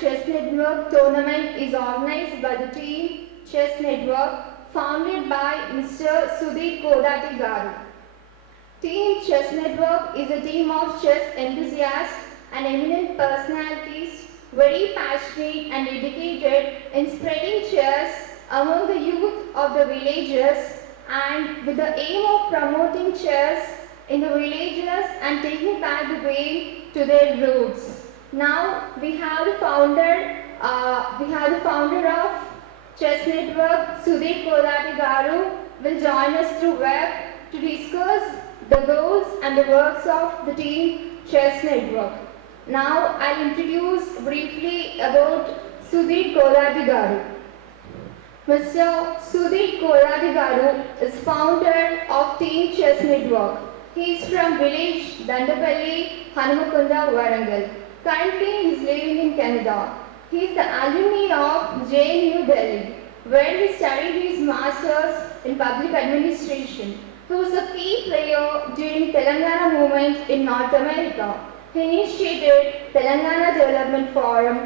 Chess Network tournament is organized by the Team Chess Network, founded by Mr. Sudhir Kodati Garu. Team Chess Network is a team of chess enthusiasts and eminent personalities very passionate and dedicated in spreading chess among the youth of the villages and with the aim of promoting chess in the villages and taking back the game to their roots. Now we have the founder of Chess Network, Sudhir Kodati Garu, will join us through web to discuss the goals and the works of the Team Chess Network. Now I'll introduce briefly about Sudhir Kodati Garu. Mr. Sudhir Kodati Garu is founder of Team Chess Network. He is from village Dandapalli, Hanumakunda, Warangal. Currently he is living in Canada. He is the alumni of JNU Delhi, where he studied his masters in public administration. He was a key player during Telangana movement in North America. He initiated Telangana Development Forum,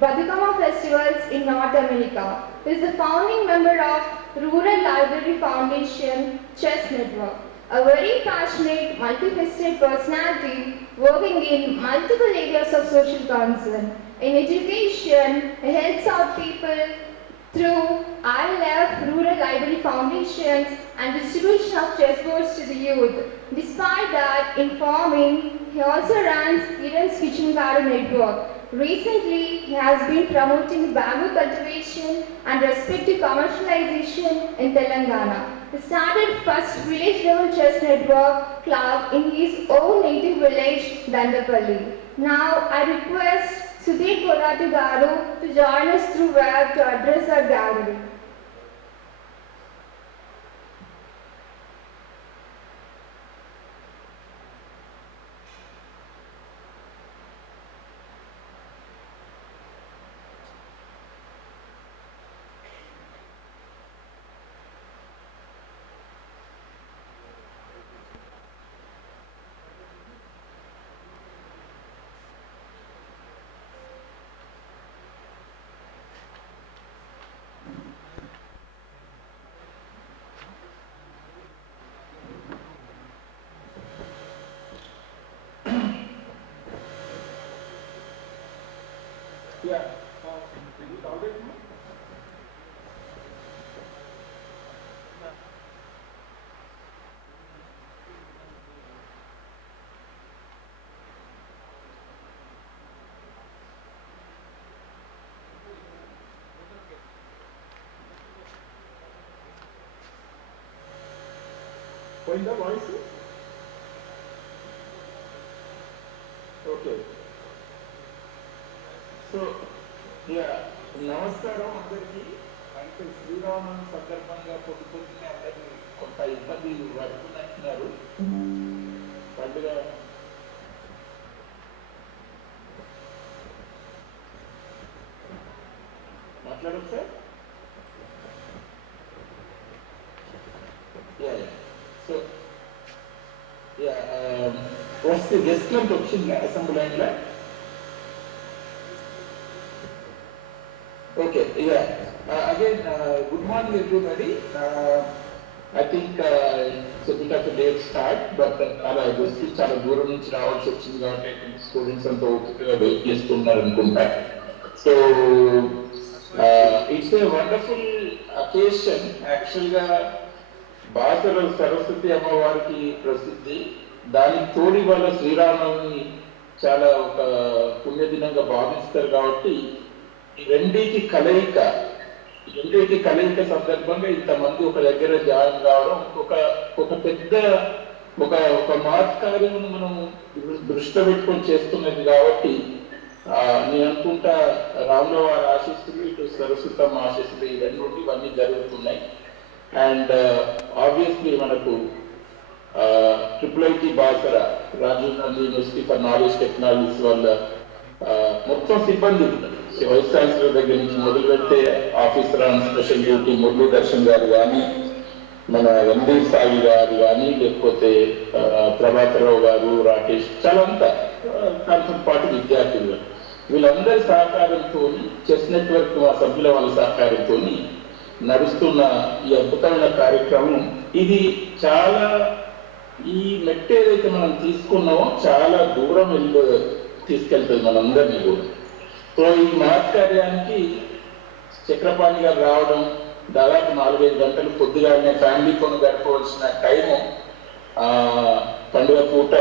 Badukama festivals in North America. He is the founding member of Rural Library Foundation Chess Network. A very passionate, multifaceted personality working in multiple areas of social concern. In education, he helps out people through ILF, Rural Library Foundations and distribution of chessboards to the youth. Despite that, in farming, he also runs Kiran's Kitchen Garden Network. Recently, he has been promoting bamboo cultivation and respective commercialization in Telangana. He started first village level chess network club in his own native village, Dandapalli. Now, I request Sudhir Kodati Garu to join us through web to address our gallery. Yeah, is it all right now? Point the voice? Okay. So, నమస్కారం అందరికీ. అంటే శ్రీరామనవమి సందర్భంగా పొద్దున్నే అందరినీ కొంత ఇబ్బందులు పడుతున్నట్టున్నారు. పండుగ మాట్లాడదు సార్? సో వస్తే గెస్ట్ అంత వచ్చిందా అసెంబ్లీ లైన్లో? Okay, yeah. Again, good morning everybody. I think it's a bit of a late start, but అలా వచ్చి చాలా దూరం నుంచి రావాల్సి వచ్చింది కాబట్టి స్టూడెంట్స్ అంతా ఓపికగా వెయిట్ చేస్తున్నారు అనుకుంటా. So it's a wonderful occasion. యాక్చువల్గా బాసర సరస్వతి అమ్మవారికి ప్రసిద్ధి, దానికి తోడి వాళ్ళ శ్రీరామనవమి చాలా ఒక పుణ్యదినంగా భావిస్తారు కాబట్టి ఈ రెండింటి కలయిక సందర్భంగా ఇంతమంది ఒక దగ్గర జాయిన్ కావడం ఒక పెద్ద ఒక మహత్కార్యం మనం దృష్టిలో పెట్టుకొని చేస్తున్నది కాబట్టి నేను అనుకుంటా రాముల వారి ఆశీస్సులు, ఇటు సరస్వతమ్మ ఆశీస్సులు, ఈ రెండు ఇవన్నీ జరుగుతున్నాయి. అండ్ ఆబ్వియస్లీ మనకు IIIT Basara Rajiv Gandhi university for knowledge technologies వల్ల మొత్తం సిబ్బంది ఉన్నారు. వైస్ ఛాన్సలర్ దగ్గర నుంచి మొదలు పెడితే officer on special duty Murali Darshan గారు కానీ, మన రణదీప్ సాయి గారు కానీ, లేకపోతే ప్రభాకర్ రావు గారు, రాకేష్, చాలా అంతా దాంతో పాటు విద్యార్థులు. వీళ్ళందరి సహకారంతో చెస్ నెట్వర్క్ సభ్యుల వాళ్ళ సహకారంతో నడుస్తున్న ఈ అద్భుతమైన కార్యక్రమం ఇది చాలా ఈ మెట్టు ఏదైతే మనం తీసుకున్నామో చాలా దూరం తీసుకెళ్తుంది మనందరినీ కూడా. సో ఈ మహత్కార్యానికి చక్రపాణి గారు రావడం దాదాపు 4-5 గంటలు పొద్దుగానే ఫ్యామిలీతో గడపవలసిన టైము పండుగ పూట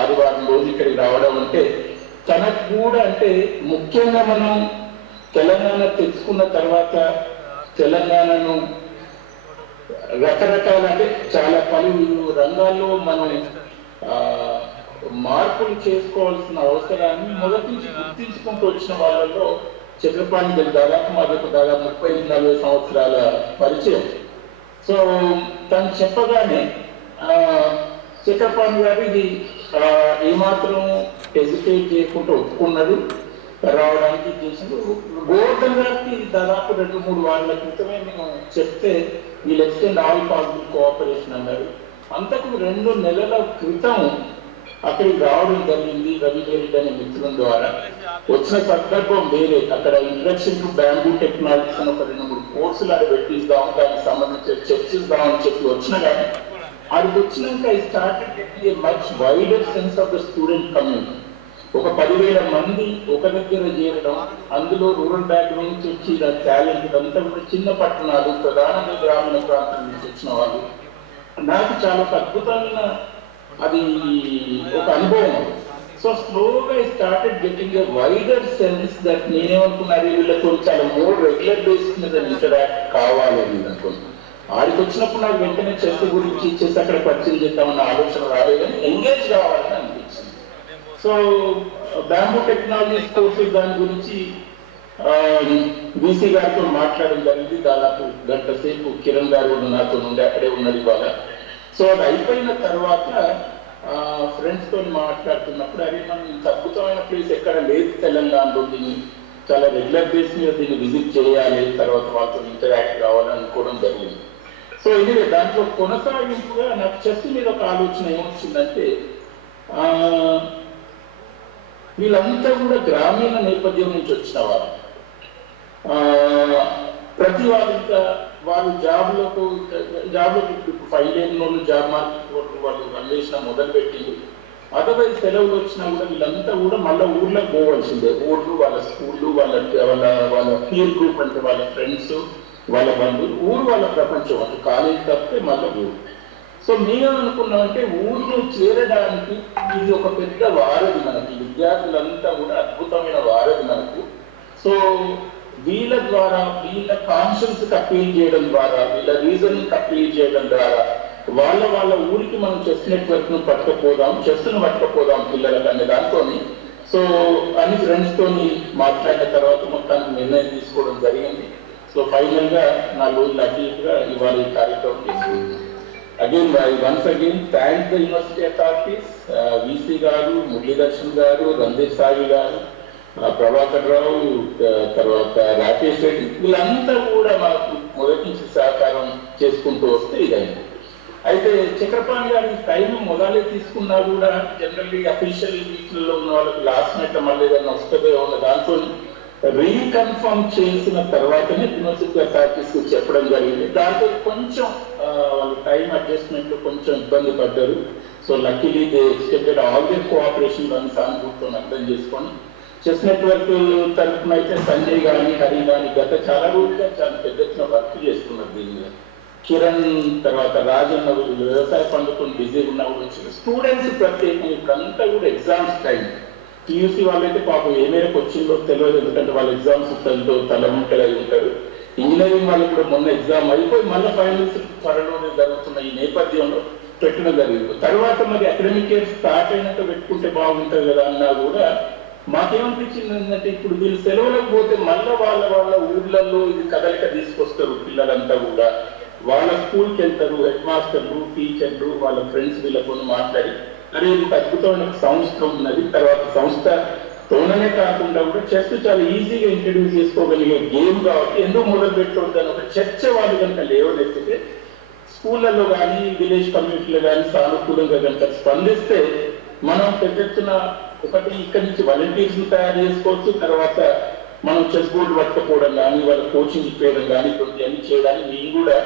ఆదివారం రోజు ఇక్కడికి రావడం అంటే తనకు కూడా అంటే ముఖ్యంగా మనం తెలంగాణ తెచ్చుకున్న తర్వాత తెలంగాణను రకరకాల అంటే చాలా పలు రంగాల్లో మనం మార్పులు చేసుకోవాల్సిన అవసరాన్ని మొదటి నుంచి గుర్తించుకుంటూ వచ్చిన వాళ్ళలో చక్రపాణి గారు దాదాపు మాకు దాదాపు 30-40 సంవత్సరాల పరిచయం. సో తను చెప్పగానే చక్రపాణి గారు ఇది ఏమాత్రం హెజిటేట్ చేయకుండా ఒప్పుకున్నాడు రావడానికి చేసింది. గోవర్ధన్ గారికి దాదాపు 2-3 వారాల క్రితమే మేము చెప్తే వీళ్ళు ఎక్స్టెండ్ ఆల్ పాసిబుల్ కోఆపరేషన్ అన్నారు. అంతకు 2 నెలల క్రితం అక్కడికి రావడం జరిగింది రవి రెడ్డి అనే మిత్రుల ద్వారా. వచ్చిన సందర్భం వేరే, అక్కడ ఇంట్రడక్షన్ టు బ్యాంబూ టెక్నాలజీస్ అని ఒక 2-3 కోర్సులు అది పెట్టిస్తాము, దానికి సంబంధించిన చర్చిస్తామని చెప్పి వచ్చినా కానీ అది వచ్చినాక I started getting a much wider sense of the student community. ఒక 10,000 మంది ఒక దగ్గర చేరడం, అందులో రూరల్ బ్యాక్గ్రౌండ్ నుంచి వచ్చి టాలెంట్ ఇదంతా కూడా చిన్న పట్టణాలు ప్రధానంగా గ్రామీణ ప్రాంతం నుంచి వచ్చిన వాళ్ళు. నాకు చాలా అద్భుతమైన అది ఒక అనుభవం. సో స్లోగా I started getting a wider sense that నేనేమనుకున్నారు వీళ్ళతో చాలా మోర్ రెగ్యులర్ బేసిస్ మీద ఇంటరాక్ట్ కావాలి అని అనుకున్నాను. ఆడికి వచ్చినప్పుడు నాకు వెంటనే చెస్ గురించి ఇచ్చేసి అక్కడ పరిచయం చేద్దామన్న ఆలోచన రాలేదు, కానీ ఎంగేజ్ కావాలని అనిపించింది. సో బ్యాంబూ టెక్నాలజీస్ కోర్సు దాని గురించి బీసీ గారితో మాట్లాడడం జరిగింది. దాదాపు 1 గంట సేపు కిరణ్ గారు కూడా నాతో నుండి అక్కడే ఉన్నది ఇవాళ. సో అది అయిపోయిన తర్వాత ఫ్రెండ్స్తో మాట్లాడుతున్నప్పుడు అది మనం ఇంత అద్భుతమైన ప్లేస్ ఎక్కడ లేదు తెలంగాణలో, దీన్ని చాలా రెగ్యులర్ బేస్ మీద దీన్ని విజిట్ చేయాలి, తర్వాత వాళ్ళతో ఇంటరాక్ట్ కావాలని అనుకోవడం జరిగింది. సో ఇది దాంట్లో కొనసాగింపుగా నాకు చెస్ మీద ఒక ఆలోచన ఏమొచ్చిందంటే వీళ్ళంతా కూడా గ్రామీణ నేపథ్యం నుంచి వచ్చిన వారు. ప్రతి వాళ్ళు జాబ్లకు ఫైల్ అయిన వాళ్ళు జాబ్ మార్కెట్ వాళ్ళు అన్వేషణ మొదలుపెట్టింది. అదర్వైజ్ సెలవులు వచ్చినా కూడా వీళ్ళంతా కూడా మళ్ళీ ఊర్లోకి పోవాల్సిందే. ఊర్లు, వాళ్ళ స్కూళ్ళు, వాళ్ళ పీర్ గ్రూప్ అంటే వాళ్ళ ఫ్రెండ్స్, వాళ్ళ బంధువులు, ఊరు వాళ్ళ ప్రపంచం అంటే కాలేజీ తప్పితే మళ్ళీ ఊరు. సో మేమేమనుకున్నామంటే ఊరిలో చేరడానికి ఇది ఒక పెద్ద వారధి మనకి, విద్యార్థులంతా కూడా అద్భుతమైన వారధి మనకు. సో వీళ్ళ ద్వారా వీళ్ళ కాన్షియన్స్ అప్పీల్ చేయడం ద్వారా, వీళ్ళ రీజనింగ్ అప్పీల్ చేయడం ద్వారా వాళ్ళ ఊరికి మనం చెస్ నెట్వర్క్ ను పట్టుకపోదాం, చెస్ను పట్టుకపోదాం పిల్లలకు అనే దాంతో సో అన్ని ఫ్రెండ్స్ తోని మాట్లాడిన తర్వాత మొత్తానికి నిర్ణయం తీసుకోవడం జరిగింది. సో ఫైనల్ గా 4 రోజులు అటుగా ఇవాళ ఈ కార్యక్రమం చేసుకుంటున్నాం. Again once again thank the university authorities, VC గారు, మురళీదర్శన్ గారు, రంజిత్ సాయి గారు, ప్రభాకర్ రావు, తర్వాత రాకేష్ రెడ్డి, వీళ్ళంతా కూడా మాకు మొదటి నుంచి సహకారం చేసుకుంటూ వస్తే ఇదైంది. అయితే చక్రపాణి గారి టైం మొదలే తీసుకున్నా కూడా జనరల్లీ అఫీషియల్ వీక్లలో ఉన్న వాళ్ళకి లాస్ట్ నైట్ మళ్ళీ ఏదైనా వస్తుందో ఉన్న దాంట్లో రీకన్ఫర్మ్ చేసిన తర్వాతనే యూనివర్సిటీ అథారిటీస్ చెప్పడం జరిగింది. దాంతో కొంచెం వాళ్ళ టైం అడ్జస్ట్మెంట్ కొంచెం ఇబ్బంది పడ్డారు. So luckily they extended all the cooperation అని సానుభూతితో అర్థం చేసుకొని చెస్ నెట్వర్క్ తరఫున అయితే సంజయ్ కానీ హరి కానీ గత చాలా రోజులుగా చాలా పెద్ద ఎత్తున వర్క్ చేస్తున్నారు దీని మీద. కిరణ్ తర్వాత రాజన్న వ్యవసాయ పనులతో బిజీగా ఉన్నప్పుడు స్టూడెంట్స్ ప్రత్యేకంగా ఇప్పుడంతా కూడా ఎగ్జామ్స్ టైం. టీయూసీ వాళ్ళైతే పాపం ఏ మేరకు వచ్చిందో తెలియదు, ఎందుకంటే వాళ్ళ ఎగ్జామ్స్ తలముంటలు అయి ఉంటారు. ఇంజనీరింగ్ వాళ్ళు కూడా మొన్న ఎగ్జామ్ అయిపోయి మళ్ళీ ఫైనల్స్ త్వరలోనే జరుగుతున్న ఈ నేపథ్యంలో పెట్టడం జరిగింది. తర్వాత మరి అకాడమిక్ ఇయర్ స్టార్ట్ అయినాక పెట్టుకుంటే బాగుంటుంది కదా అన్నా కూడా మాకేమనిపించింది ఏంటంటే ఇప్పుడు వీళ్ళు సెలవులకు పోతే మళ్ళీ వాళ్ళ ఊర్లలో ఇది కదలిక తీసుకొస్తారు. పిల్లలంతా కూడా వాళ్ళ స్కూల్కి వెళ్తారు, హెడ్ మాస్టర్లు, టీచర్లు, వాళ్ళ ఫ్రెండ్స్ వీళ్ళతో మాట్లాడి అరే ఇంత అద్భుతమైన సంస్థ ఉన్నది, తర్వాత సంస్థతోనే కాకుండా కూడా చెస్ చాలా ఈజీగా ఇంట్రడ్యూస్ చేసుకోగలిగే గేమ్ కాబట్టి ఎందుకు మొదలు పెట్టవద్దని ఒక చర్చ వాళ్ళు కనుక లేవనెత్తితే స్కూళ్ళల్లో కానీ విలేజ్ కమ్యూనిటీలో కానీ సానుకూలంగా కనుక స్పందిస్తే మనం పెద్ద ఎత్తున ఒకటి ఇక్కడ నుంచి వాలంటీర్స్ తయారు చేసుకోవచ్చు, తర్వాత మనం చెస్ బోర్డు పట్టుకపోవడం కానీ వాళ్ళ కోచింగ్ ఇప్పేయడం కానీ కొన్ని అన్ని చేయడానికి నేను కూడా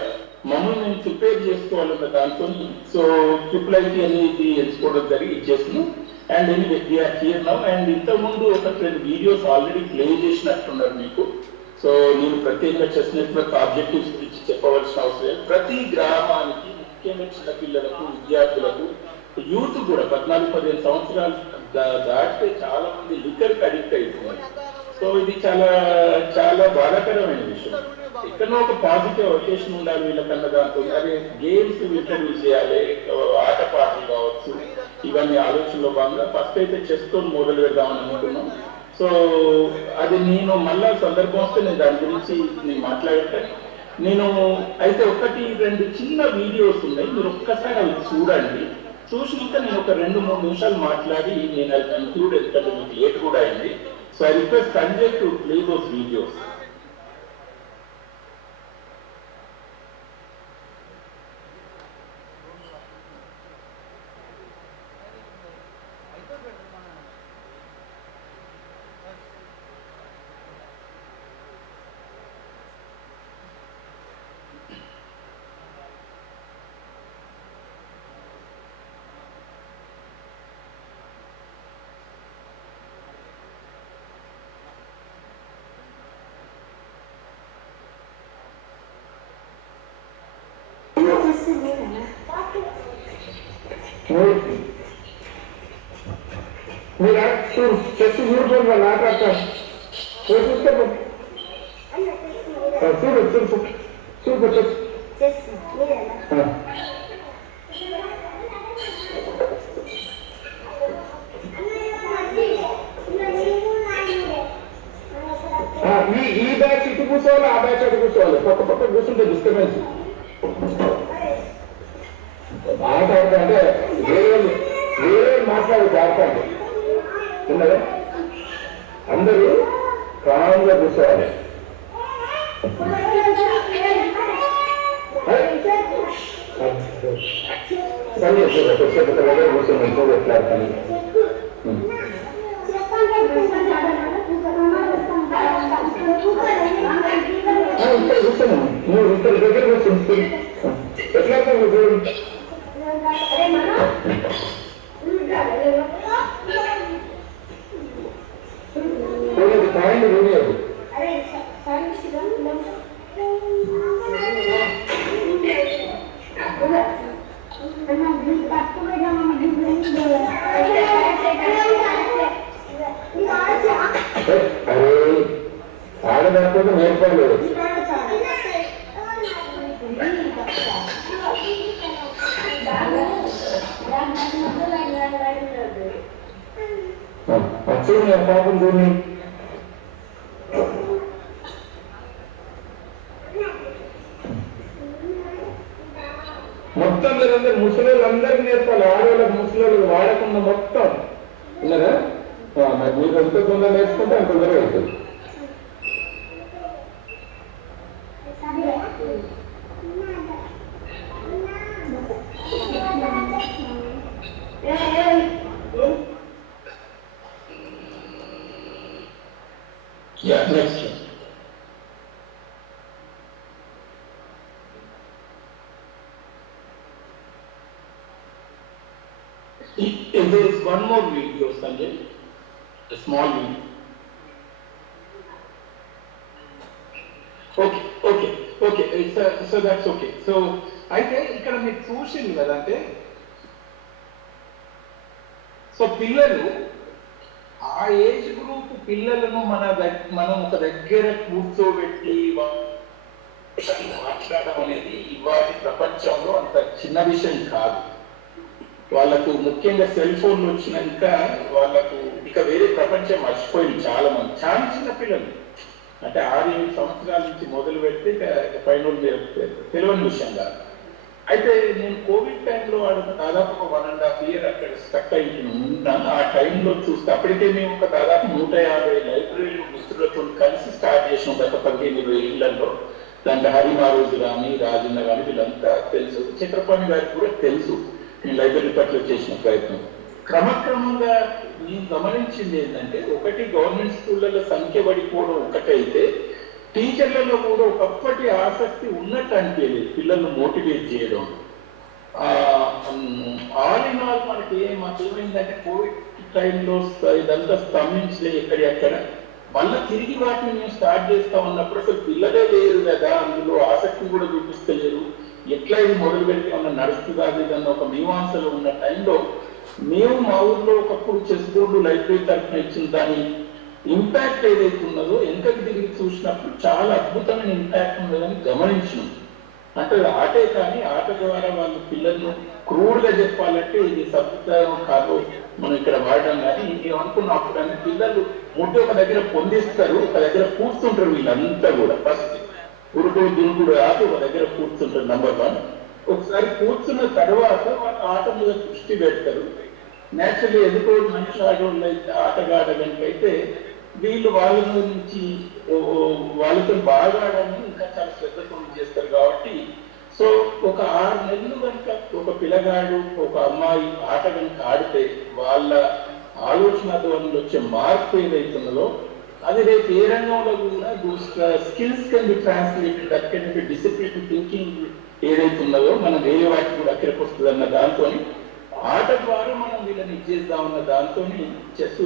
మమ్మల్ని నేను ప్రిపేర్ చేసుకోవాలన్న దాంతో సో ట్రిపుల్ ఐటీ అనేది ఎంచుకోవడం జరిగి ఇచ్చేస్తున్నాం. And anyway we're here now. And ఇంతకుముందు ఒక 2 వీడియోస్ ఆల్రెడీ ప్లే చేసినట్టున్నారు మీకు. సో నేను ప్రత్యేకంగా చెస్ నెట్వర్క్ ఆబ్జెక్టివ్స్ గురించి చెప్పవలసిన అవసరం లేదు. ప్రతి గ్రామానికి ముఖ్యంగా చిన్నపిల్లలకు, విద్యార్థులకు, యూత్ కూడా 14-15 సంవత్సరాలు దాటితే చాలా మంది లిక్కర్కి అడిక్ట్ అయిపోవాలి. సో ఇది చాలా చాలా బాధాకరమైన విషయం. ఎక్కడో ఒక పాజిటివ్ అవకేషన్ ఉండాలి వీళ్ళకన్నా దాంతో. అదే గేమ్స్ ఇంట్రడ్యూస్ చేయాలి, ఆటపాటలు కావచ్చు, ఇవన్నీ ఆలోచనలో భాగంగా ఫస్ట్ అయితే చెస్తో మొదలు పెడదామని అనుకున్నాం. సో అది నేను మళ్ళా సందర్భం వస్తే నేను దాని గురించి నేను మాట్లాడతాను. నేను అయితే 1-2 చిన్న వీడియోస్ ఉన్నాయి, మీరు ఒక్కసారి అవి చూడండి. చూసినాక నేను ఒక 2-3 నిమిషాలు మాట్లాడి నేను అది కన్క్లూడ్, ఎందుకంటే మీకు లేట్ కూడా అయింది. So I request Sanjay to play those videos. మీరు చెస్ చూడుకోండి నాట చూడు చూడు చూడు చెస్ ఈ బ్యాచ్ ఇటు కూర్చోవాలి, ఆ బ్యాచ్ అటు కూర్చోవాలి. పక్క కూర్చుంటే డిస్టర్బెన్స్. ఆట అంటే వేరే మాట్లాడి ఆడతాండి. ఉన్నదా? అందరూ కామ్గా కూర్చోవాలి. కూర్చొని ఎట్లా ఆడతాను. కూర్చోను నువ్వు ఇద్దరు దగ్గర కూర్చొని ఎట్లా ఆడతాను. పాయింట్ రూనియదు అరే ఆడదాకపోతే నేర్పలేదు. చూడండి పాపం చూడండి. మొత్తం మీరందరూ ముసలి అందరికీ నేర్పాలి. ఆడవాళ్ళకి ముసలి వాడకుండా మొత్తం ఉన్నారా? మరి మీరు ఎంత తొందరగా నేర్చుకుంటే అంత తొందరగా అవుతుంది. Yeah, next one. There is one more video, Sanjay, a small video. Okay. So that's okay. So అయితే ఇక్కడ మీరు చూసింది కదంటే, సో పిల్లలు ఆ ఏజ్ గ్రూప్ పిల్లలను మనం ఒక దగ్గర కూర్చోబెట్టి మాట్లాడడం అనేది ఇవాటి ప్రపంచంలో అంత చిన్న విషయం కాదు. వాళ్ళకు ముఖ్యంగా సెల్ ఫోన్లు వచ్చినాక వాళ్ళకు ఇక వేరే ప్రపంచం మర్చిపోయింది చాలా మంది. చాలా చిన్న పిల్లలు అంటే 6-7 సంవత్సరాల నుంచి మొదలు పెడితే ఫైనల్ తెలియని విషయం కాదు. అయితే నేను కోవిడ్ టైంలో దాదాపు ఒక 1.5 year అక్కడ స్టక్ అయి ఉన్నాను. ఆ టైంలో చూస్తే అప్పటికే మేము ఒక దాదాపు 150 లైబ్రరీలు మిత్రులతో కలిసి స్టార్ట్ చేసినాం గత 15-20 ఏళ్లలో. దాంట్లో హరిమారోజు కానీ రాజన్న కానీ వీళ్ళంతా తెలుసు. చక్రపాణి గారికి కూడా తెలుసు నేను లైబ్రరీ పట్ల చేసిన ప్రయత్నం. క్రమక్రమంగా నేను గమనించింది ఏంటంటే, ఒకటి గవర్నమెంట్ స్కూళ్ళలో సంఖ్య పడిపోవడం ఒకటైతే, టీచర్లలో కూడా ఒకప్పటి ఆసక్తి ఉన్నట్టు అనిపించలేదు పిల్లల్ని మోటివేట్ చేయడం. ఆల్ ఇన్ ఆల్ మాకేమైందంటే కోవిడ్ టైంలో ఇదంతా స్తంభించలే ఎక్కడెక్కడ, మళ్ళీ తిరిగి వాటిని మేము స్టార్ట్ చేస్తా ఉన్నప్పుడు అసలు పిల్లలే లేరు కదా, అందులో ఆసక్తి కూడా చూపిస్తలేరు, ఎట్లా ఇది మొదలు పెట్టి ఏమన్నా నడుస్తుందా లేదన్న ఒక మీమాంసలో ఉన్న టైంలో మేము మా ఊర్లో ఒకప్పుడు చెస్ బోర్డు లైబ్రరీ తరఫున ఇచ్చిన దాని ఇంపాక్ట్ ఏదైతే ఉన్నదో వెనకకి తిరిగి చూసినప్పుడు చాలా అద్భుతమైన ఇంపాక్ట్ ఉన్నదని గమనించినాం. అంటే ఆటే కానీ ఆట ద్వారా వాళ్ళు పిల్లలను క్రూడ్గా చెప్పాలంటే ఇది సబ్జెక్ట్ కాదు మనం ఇక్కడ వాడడం, కానీ మేము అనుకున్నప్పుడు అని పిల్లలు ముట్టి ఒక దగ్గర పొందిస్తారు, ఒక దగ్గర కూర్చుంటారు, వీళ్ళంతా కూడా ఫస్ట్ ఉరుకుడు దురుకుడు ఆపి ఒక దగ్గర కూర్చుంటారు. నెంబర్ 1. ఒకసారి కూర్చున్న తర్వాత వాళ్ళు ఆట మీద దృష్టి పెడతారు. నేచురల్లీ ఎదుటో మనిషి ఆడవాళ్ళు అయితే ఆటగాడగనికైతే వీళ్ళు వాళ్ళ నుంచి వాళ్ళతో బాగా ఆడడానికి ఇంకా చాలా శ్రద్ధతో చేస్తారు. కాబట్టి సో ఒక 6 నెలలు కనుక ఒక పిల్లగాడు ఒక అమ్మాయి ఆట కనుక ఆడితే వాళ్ళ ఆలోచన ధోరణిలో వచ్చే మార్పు ఏదైతున్నదో అది రేపు ఏ రంగంలో కూడా skills can be translated, that can be discipline thinking ఏదైతే ఉన్నదో మనం వేరే వాటికి కూడా అక్కడికి వస్తుంది అన్న దాంతో ఆట ద్వారా మనం వీళ్ళని ఇచ్చేద్దామన్న దాంతో చెస్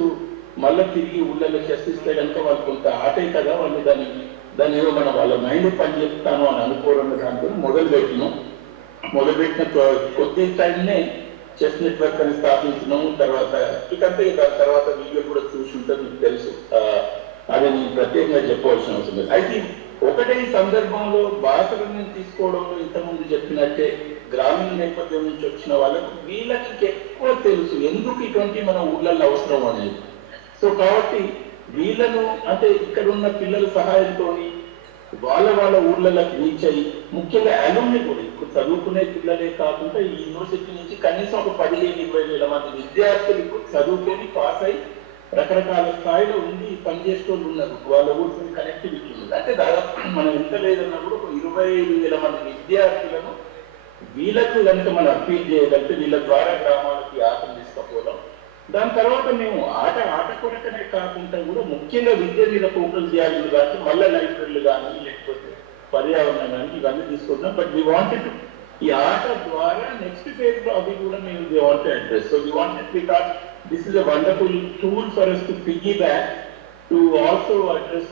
మళ్ళీ తిరిగి ఊళ్ళలో చెస్ ఇస్తే కనుక వాళ్ళు కొంత ఆటే కదా, వాళ్ళు దాన్ని ఏదో మనం వాళ్ళ మైండ్ పని చెప్తాను అని అనుకోవడం దాంతో మొదలుపెట్టిన కొద్ది టైంనే చెస్ నెట్వర్క్ అని స్థాపించినాము. తర్వాత ఇకంతే దాని తర్వాత వీడియో కూడా చూసి ఉంటుంది, మీకు తెలుసు, అది నేను ప్రత్యేకంగా చెప్పవలసిన అవసరం లేదు. అయితే ఒకటే ఈ సందర్భంలో భాషలను తీసుకోవడంలో ఇంతకుముందు చెప్పినట్టే గ్రామీణ నేపథ్యం నుంచి వచ్చిన వాళ్ళకు వీళ్ళకి ఎక్కువ తెలుసు ఎందుకు ఇటువంటి మన ఊళ్ళల్లో అవసరం అనేది. సో కాబట్టి వీళ్ళను అంటే ఇక్కడ ఉన్న పిల్లల సహాయంతో వాళ్ళ ఊళ్ళకి రీచ్ అయ్యి, ముఖ్యంగా అలూమ్ని కూడా ఇప్పుడు చదువుకునే పిల్లలే కాకుండా ఈ యూనివర్సిటీ నుంచి కనీసం ఒక 15-20 వేల మంది విద్యార్థులు ఇప్పుడు చదువుకొని పాస్ అయ్యి రకరకాల స్థాయిలో ఉండి పనిచేసేటోళ్ళు ఉన్నారు. వాళ్ళ ఊరికి కనెక్టివిటీ ఉంది. అంటే దాదాపు మనం ఎంత లేదన్నా కూడా ఒక 25,000 మంది విద్యార్థులను వీళ్ళకు కనుక మనం అప్పీల్ చేయగలిగితే వీళ్ళ ద్వారా గ్రామాలకి ఆటలు తీసుకపోవడం. దాని తర్వాత మేము ఆట కొరకనే కాకుండా కూడా ముఖ్యంగా విద్య మీద ఫోకస్ చేయాలి కాబట్టి మళ్ళీ లైబ్రరీలు కానీ లేకపోతే పర్యావరణం కానీ ఇవన్నీ తీసుకుంటాం. బట్ వీ వాంటెడ్ ఈ ఆట ద్వారా నెక్స్ట్ ఫేజ్ లో అవి కూడా మేము we want address. So we wanted we thought this is a wonderful tool for us to piggyback to also address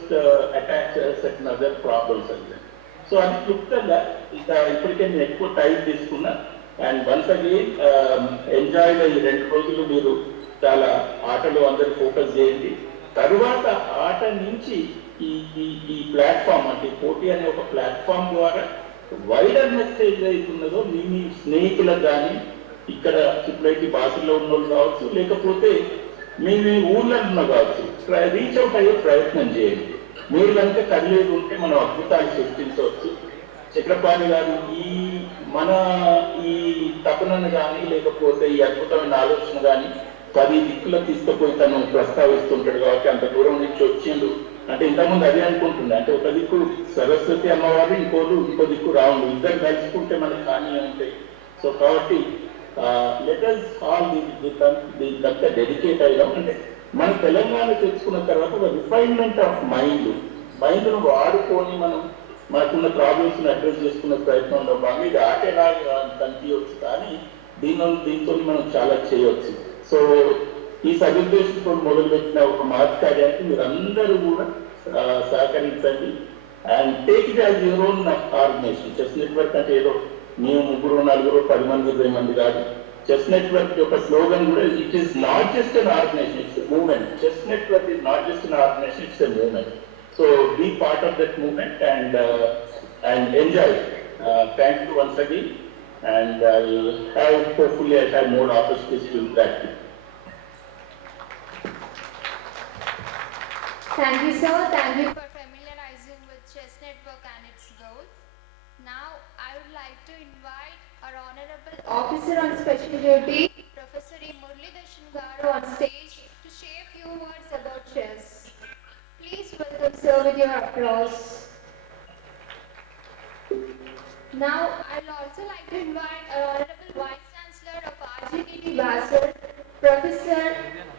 attacks certain other problems and that. So అది క్లుప్తంగా ఇక ఇప్పటికే నేను ఎక్కువ టైం తీసుకున్నా. అండ్ వన్స్ అగైన్ ఎంజాయ్ ఈ 2 రోజులు మీరు చాలా ఆటలు అందరూ ఫోకస్ చేయండి. తరువాత ఆట నుంచి ఈ ప్లాట్ఫామ్ అంటే పోటీ అనే ఒక ప్లాట్ఫామ్ ద్వారా వైడర్ మెసేజ్ అవుతున్నదో మీ స్నేహితులకు కానీ ఇక్కడ ఇప్పుడైతే భాషల్లో ఉన్న వాళ్ళు కావచ్చు, లేకపోతే మీ ఊళ్ళో కావచ్చు, రీచ్ అవుట్ అయ్యే ప్రయత్నం చేయండి. మీరు కనుక కదిలేదు ఉంటే మనం అద్భుతాలు సృష్టించవచ్చు. చక్రపాణి గారు ఈ తపనను కానీ లేకపోతే ఈ అద్భుతమైన ఆలోచన కానీ 10 దిక్కులో తీసుకుపోయి తను ప్రస్తావిస్తుంటాడు. కాబట్టి అంత దూరం నుంచి వచ్చిండు అంటే ఇంతకుముందు అదే అనుకుంటుండే, అంటే ఒక దిక్కు సరస్వతి అమ్మవారు, ఇంకో దిక్కు రావుండు, ఇద్దరు కలుసుకుంటే మనకు కానీ ఉంటాయి. సో కాబట్టి లెటర్స్ ఆల్ దీనికంతా డెడికేట్ అయ్యాం. అంటే మన తెలంగాణ తెచ్చుకున్న తర్వాత ఒక రిఫైన్మెంట్ ఆఫ్ మైండ్ను వాడుకొని మనకున్న ప్రాబ్లమ్స్ని అడ్రస్ చేసుకునే ప్రయత్నంలో భాగంగా ఇది ఆట ఎలాగా కనిపించవచ్చు, కానీ దీంతో మనం చాలా చేయవచ్చు. సో ఈ సదుద్దేశంతో మొదలుపెట్టిన ఒక మహత్ కార్యానికి మీరు అందరూ కూడా సహకరించండి. And take it as your own organization. Chess network అంటే ఏదో మేము 3-4 10 మంది 20 మంది కాదు. చెస్ నెట్వర్క్ యొక్క స్లోగన్ కూడా it is not just an organization, it's a movement. Chess network is not just an organization, it's a movement. So be part of that movement and enjoy. Thank you once again, and hopefully I'll have more opportunities to practice. Thank you, sir. Thank you for familiarizing with Chess Network and its goals. Now, I would like to invite our Honorable Officer on Special Duty, Professor E. Muralidharan Garu, on stage to share a few words about chess. Please welcome sir with your applause. Now, I would also like to invite our Honorable Vice Chancellor of RGTT Basel, Professor